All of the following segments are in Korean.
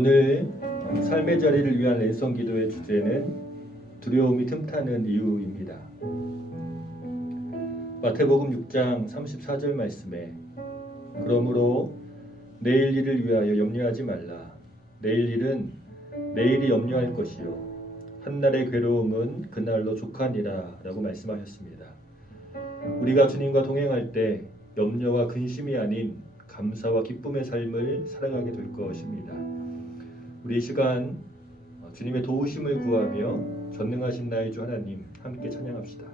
오늘 삶의 자리를 위한 랜선 기도의 주제는 두려움이 틈타는 이유입니다. 마태복음 6장 34절 말씀에 그러므로 내일 일을 위하여 염려하지 말라. 내일 일은 내일이 염려할 것이요 한날의 괴로움은 그날로 족하니라라고 말씀하셨습니다. 우리가 주님과 동행할 때 염려와 근심이 아닌 감사와 기쁨의 삶을 살아가게 될 것입니다. 우리 이 시간 주님의 도우심을 구하며 전능하신 나의 주 하나님 함께 찬양합시다.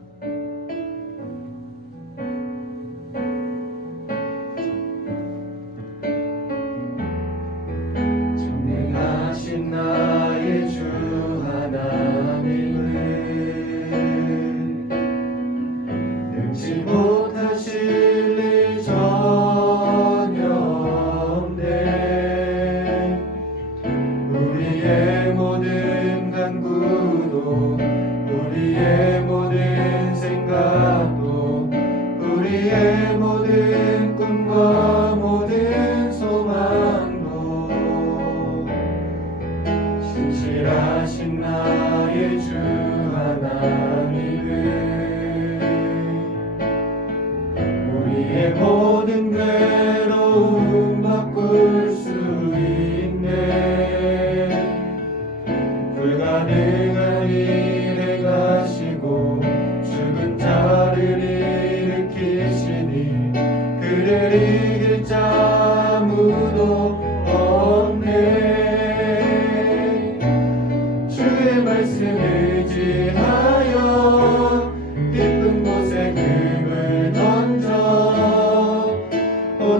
신실하신 나의 주 하나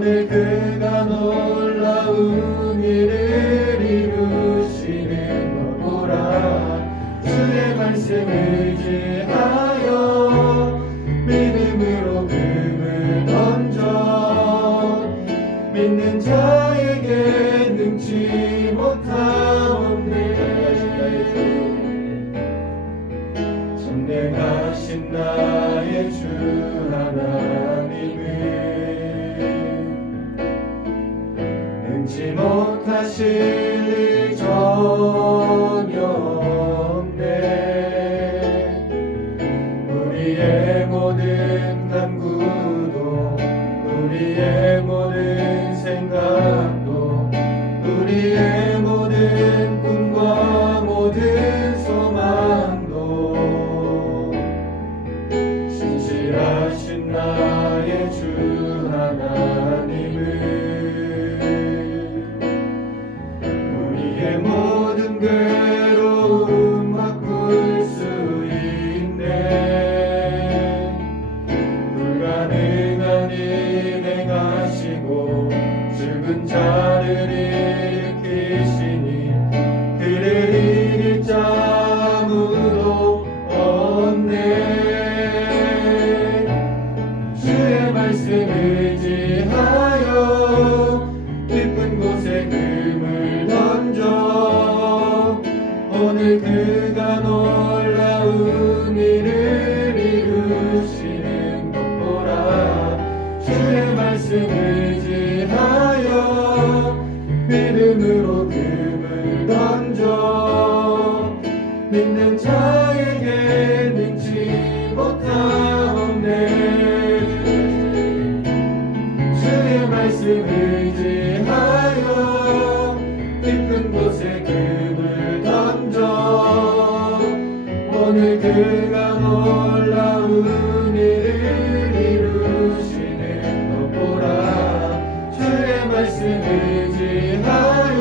그가 놀라운 일을 이루시는 것 보라. 주의 말씀 의 우리의 모든 간구도 우리의 모든 그가 놀라운 일을 이루시는 것 보라. 주의 말씀 의지하여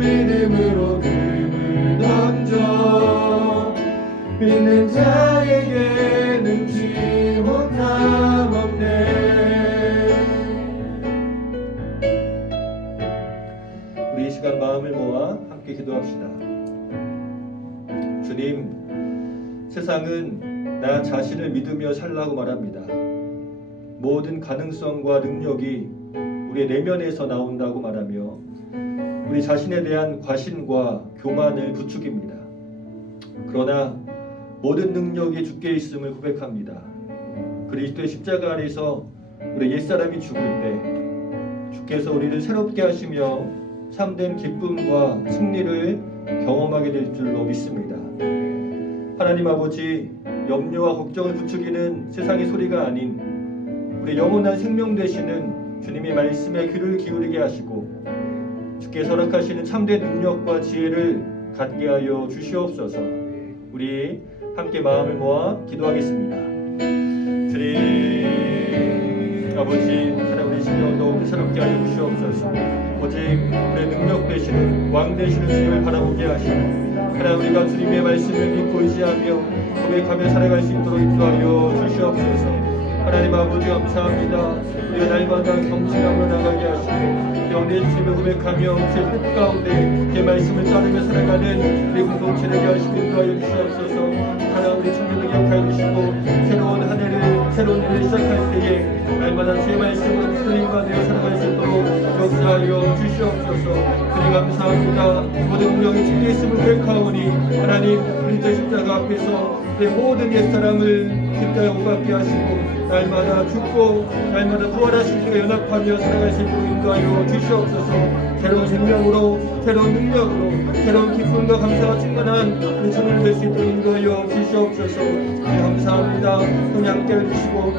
믿음으로 금을 던져. 믿는 자에게 능치 못함 없네. 우리 이 시간 마음을 모아 함께 기도합시다. 주님, 세상은 나 자신을 믿으며 살라고 말합니다. 모든 가능성과 능력이 우리의 내면에서 나온다고 말하며 우리 자신에 대한 과신과 교만을 부추깁니다. 그러나 모든 능력이 주께 있음을 고백합니다. 그리스도의 십자가 안에서 우리 옛사람이 죽을 때 주께서 우리를 새롭게 하시며 참된 기쁨과 승리를 경험하게 될 줄로 믿습니다. 하나님 아버지 염려와 걱정을 부추기는 세상의 소리가 아닌 우리 영원한 생명 되시는 주님의 말씀에 귀를 기울이게 하시고 주께서 허락하시는 참된 능력과 지혜를 갖게 하여 주시옵소서. 우리 함께 마음을 모아 기도하겠습니다. 주님 아버지 하나님 우리 심령을 더욱 새롭게 하여 주시옵소서. 오직 우리의 능력 되시는 왕 되시는 주님을 바라보게 하시고 하나님 우리가 주님의 말씀을 믿고 의지하며 고백하며 살아갈 수 있도록 인도하여 주시옵소서. 하나님 아버지 감사합니다. 우리가 날마다 경신함으로 나가게 하시고 영내 주님을 고백하며 제끝 가운데 제 말씀을 따르며 살아가는 우리 공동체 되게 하시고 인도하여 주시옵소서. 하나님 우리 청년을 기억하여 주시고 새로운 한 해를 새로운 일을 시작할 때에 날마다 제 말씀으로 붙들림과 되어 살아갈 수 있도록 역사하여 주시옵소서. 주님 감사합니다. 모든 운명이 주께 있음을 고백하오니 하나님 그리스도 십자가 앞에서 내 모든 옛사람을 십자가 못 받게 하시고 날마다 죽고 날마다 부활하신 주가 연합하며 수 있도록 인도하여 주시옵소서 새로운 생명으로 새로운 능력으로 새로운 기쁨과 감사가 충만한 우리 천을 될수 있도록 인도하여 주시옵소서. 네, 감사합니다. 손이 함께 해주시고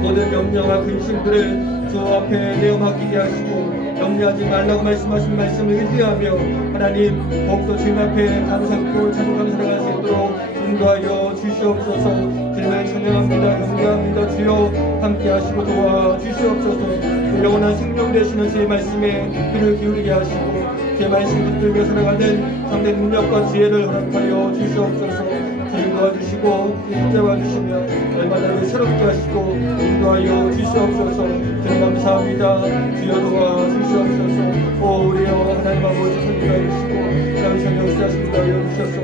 모든 염려와 근심들을 주 앞에 내어 맡기게 하시고 염려하지 말라고 말씀하신 말씀을 의지하며 하나님 더욱더 주님 앞에 감사하고 찬송하며 살아갈 수 있도록 인도하여 주시옵소서. 주님을 찬양합니다. 경배합니다. 주여 함께 하시고 도와 주시옵소서. 그 영원한 생명 되시는 주의 말씀에 귀를 기울이게 하시고 제 말씀 붙들며 살아가는 참된 능력과 지혜를 허락하여 주시옵소서. 주님 도와주시고 붙잡아 주시며 날마다 새롭게 하시고 인도하여 주시옵소서. 주님 감사합니다. 주여 도와 주시옵소서. 오 우리 영원 하나님 아버지 선교해 주시고 하나님 역사하시고 하여 주셔서.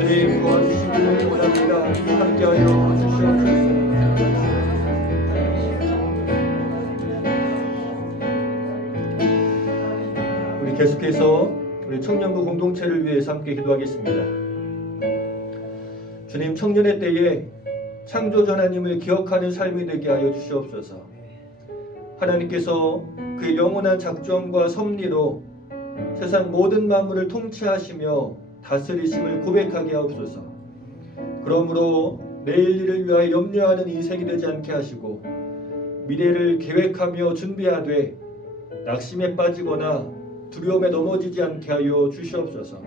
주님 도와주시기를 원합니다. 함께하여 계속해서 우리 청년부 공동체를 위해서 함께 기도하겠습니다. 주님 청년의 때에 창조주 하나님을 기억하는 삶이 되게 하여 주시옵소서. 하나님께서 그 영원한 작정과 섭리로 세상 모든 만물을 통치하시며 다스리심을 고백하게 하옵소서. 그러므로 내일 일을 위하여 염려하는 인생이 되지 않게 하시고 미래를 계획하며 준비하되 낙심에 빠지거나 두려움에 넘어지지 않게 하여 주시옵소서.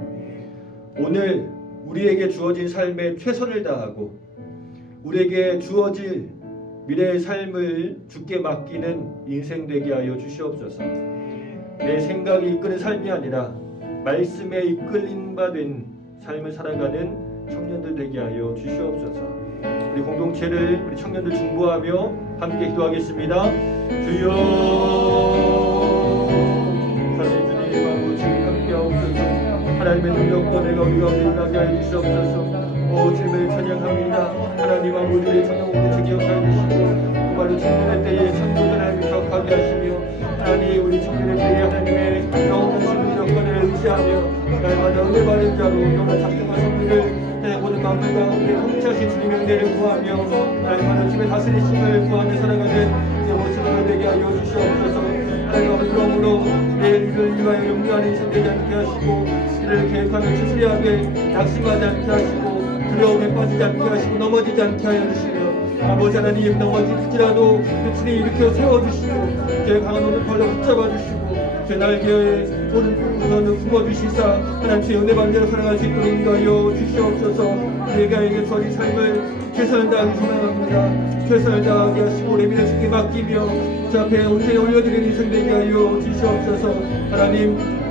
오늘 우리에게 주어진 삶에 최선을 다하고 우리에게 주어질 미래의 삶을 주께 맡기는 인생 되게 하여 주시옵소서. 내 생각이 이끄는 삶이 아니라 말씀에 이끌린 바 된 삶을 살아가는 청년들 되게 하여 주시옵소서. 우리 공동체를 우리 청년들 중보하며 함께 기도하겠습니다. 주여 하나님의 능력과 내가 우리가 일어나게 하여 주시옵소서. 오 주님을 찬양합니다. 하나님 아버지의 공동체 기억하여 주시고 정말로 청년의 때에 창조주 하나님 기억하게 하시며 하나님 우리 청년의 때에 하나님의 신분 여건을 의지하며 날마다 은혜 받은 자로 작정과 선물을 내 모든 마음과 가운데 통치하신 주님의 은혜를 구하며 날마다 주의 다스리심을 구하며 살아가는 내 모습을 되게 하여 주시옵소서 하나님 아버지 그러므로 내 일을 위하여 염려하는 인생 되지 않게 하시고 이를 계획하며 추스리하게 낙심하지 않게 하시고 두려움에 빠지지 않게 하시고 넘어지지 않게 하여 주시며 아버지 하나님 넘어질지라도 그 주님 일으켜 세워주시고 제 강한 오른팔로 붙잡아 주시고 제 날개에 오른손을 품어주시사 하나님 주의 은혜 반대로 살아갈 수 있도록 인도하여 주시옵소서. 내가 에게 주어진 삶을 최선을 다하기 소망합니다. 최선을 다하게 하시고 내비를 주께 맡기며 저 앞에 온전히 올려드리는 인생 되게 하여 주시옵소서. 하나님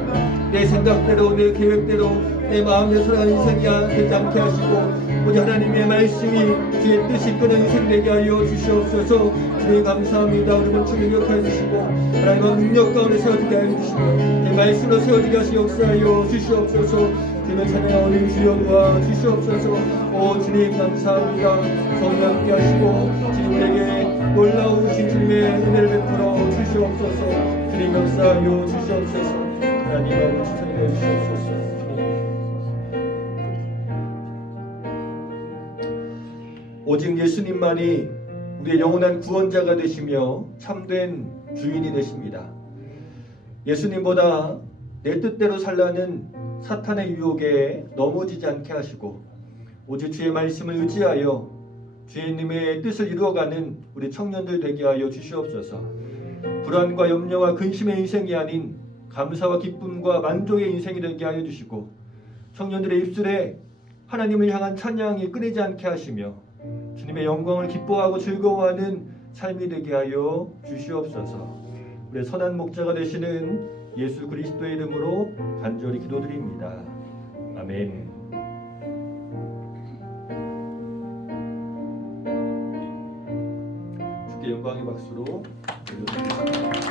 내 생각대로 내 계획대로 내 마음대로 살아가는 인생이 되지 않게 하시고 오직 하나님의 말씀이 주의 뜻이 이끄는 인생 되게 하여 주시옵소서. 주님 감사합니다. 우리 몸축을 기억하여 주시고 하나님의 능력 가운데 세워지게 하여 주시고 내 말씀으로 세워지게 하시 역사하여 주시옵소서. 주님의 찬양하오니 주여 도와 주시옵소서. 오 주님 감사합니다. 성령 함께 하시고 주님에게 놀라우신 주님의 은혜를 베풀어 주시옵소서. 주님 역사하여 주시옵소서 아버지 찬양해 주시옵소서 오직 예수님만이 우리의 영원한 구원자가 되시며 참된 주인이 되십니다. 예수님보다 내 뜻대로 살라는 사탄의 유혹에 넘어지지 않게 하시고 오직 주의 말씀을 의지하여 주님의 뜻을 이루어가는 우리 청년들 되게 하여 주시옵소서. 불안과 염려와 근심의 인생이 아닌 감사와 기쁨과 만족의 인생이 되게 하여 주시고 청년들의 입술에 하나님을 향한 찬양이 끊이지 않게 하시며 주님의 영광을 기뻐하고 즐거워하는 삶이 되게 하여 주시옵소서. 우리 선한 목자가 되시는 예수 그리스도의 이름으로 간절히 기도드립니다. 아멘. 주께 영광의 박수로 드리겠습니다.